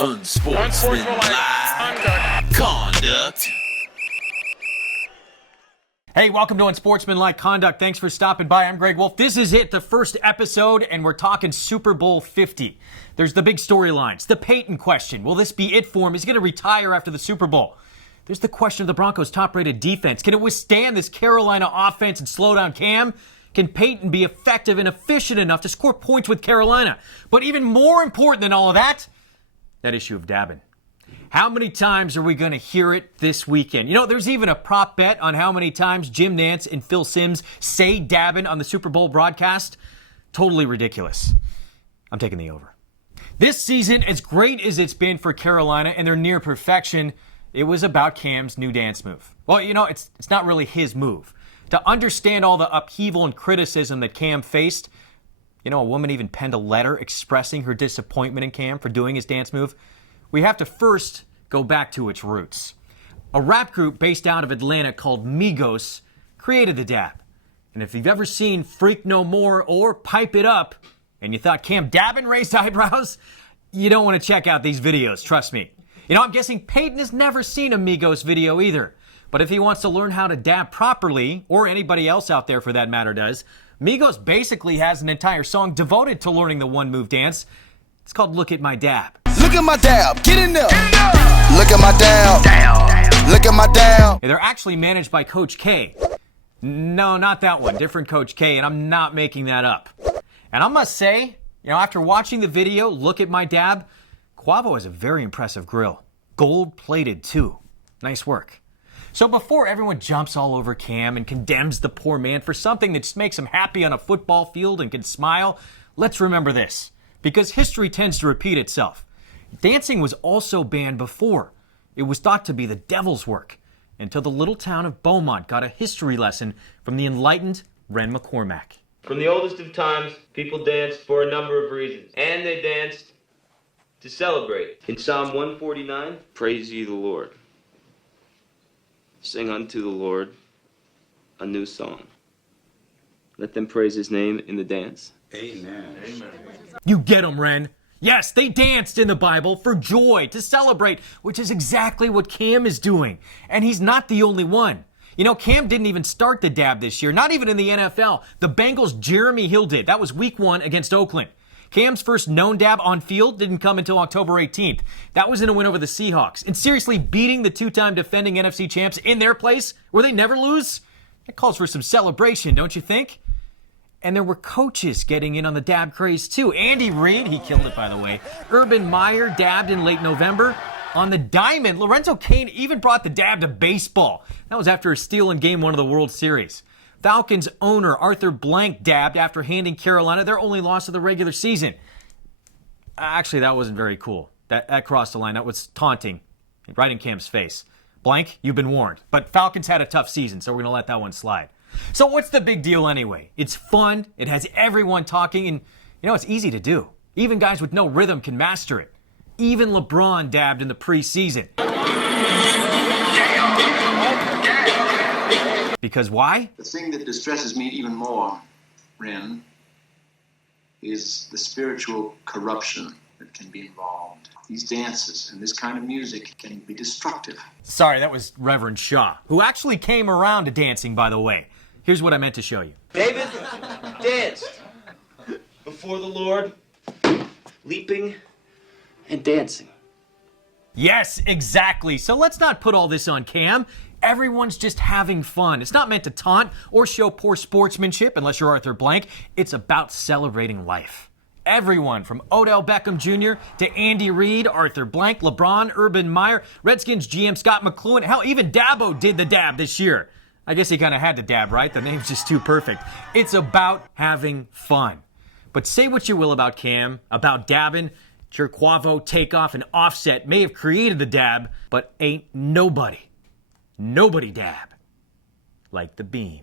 Unsportsmanlike Conduct. Hey, welcome to Unsportsmanlike Conduct. Thanks for stopping by. I'm Greg Wolf. This is it, the first episode, and we're talking Super Bowl 50. There's the big storylines. The Peyton question. Will this be it for him? Is he going to retire after the Super Bowl? There's the question of the Broncos' top-rated defense. Can it withstand this Carolina offense and slow down Cam? Can Peyton be effective and efficient enough to score points with Carolina? But even more important than all of that issue of Dabbin. How many times are we going to hear it this weekend? You know, there's even a prop bet on how many times Jim Nantz and Phil Simms say Dabbin on the Super Bowl broadcast. Totally ridiculous. I'm taking the over. This season, as great as it's been for Carolina and their near perfection, it was about Cam's new dance move. Well, you know, it's not really his move. To understand all the upheaval and criticism that Cam faced, you know, a woman even penned a letter expressing her disappointment in Cam for doing his dance move. We have to first go back to its roots. A rap group based out of Atlanta called Migos created the dab. And if you've ever seen Freak No More or Pipe It Up, and you thought Cam Dabbin raised eyebrows, you don't want to check out these videos, trust me. You know, I'm guessing Peyton has never seen a Migos video either. But if he wants to learn how to dab properly, or anybody else out there for that matter does, Migos basically has an entire song devoted to learning the one-move dance. It's called Look at My Dab. Look at my dab, get in there. Look at my dab. Look at my dab. They're actually managed by Coach K. No, not that one. Different Coach K, and I'm not making that up. And I must say, you know, after watching the video, Look at My Dab, Quavo has a very impressive grill. Gold-plated, too. Nice work. So before everyone jumps all over Cam and condemns the poor man for something that just makes him happy on a football field and can smile, let's remember this, because history tends to repeat itself. Dancing was also banned before. It was thought to be the devil's work, until the little town of Beaumont got a history lesson from the enlightened Ren McCormack. From the oldest of times, people danced for a number of reasons, and they danced to celebrate. In Psalm 149, praise ye the Lord. Sing unto the Lord a new song. Let them praise his name in the dance. Amen. Amen. You get 'em, Ren. Yes, they danced in the Bible for joy, to celebrate, which is exactly what Cam is doing. And he's not the only one. You know, Cam didn't even start the dab this year, not even in the NFL. The Bengals' Jeremy Hill did. That was week 1 against Oakland. Cam's first known dab on field didn't come until October 18th. That was in a win over the Seahawks. And seriously, beating the two-time defending NFC champs in their place, where they never lose, that calls for some celebration, don't you think? And there were coaches getting in on the dab craze too. Andy Reid, he killed it by the way. Urban Meyer dabbed in late November. On the diamond, Lorenzo Cain even brought the dab to baseball. That was after a steal in Game 1 of the World Series. Falcons owner Arthur Blank dabbed after handing Carolina their only loss of the regular season. Actually, that wasn't very cool. That crossed the line. That was taunting, right in Cam's face. Blank, you've been warned. But Falcons had a tough season, so we're going to let that one slide. So what's the big deal anyway? It's fun. It has everyone talking, and you know, it's easy to do. Even guys with no rhythm can master it. Even LeBron dabbed in the preseason. Because why? The thing that distresses me even more, Ren, is the spiritual corruption that can be involved. These dances and this kind of music can be destructive. Sorry, that was Reverend Shaw, who actually came around to dancing, by the way. Here's what I meant to show you. David danced before the Lord, leaping and dancing. Yes, exactly. So let's not put all this on Cam. Everyone's just having fun. It's not meant to taunt or show poor sportsmanship, unless you're Arthur Blank. It's about celebrating life. Everyone from Odell Beckham Jr. to Andy Reid, Arthur Blank, LeBron, Urban Meyer, Redskins GM Scott McCloughan, hell, even Dabo did the dab this year. I guess he kind of had to dab, right? The name's just too perfect. It's about having fun. But say what you will about Cam, about dabbing, sure, Quavo, Takeoff, and Offset may have created the dab, but ain't nobody dab like the Beam.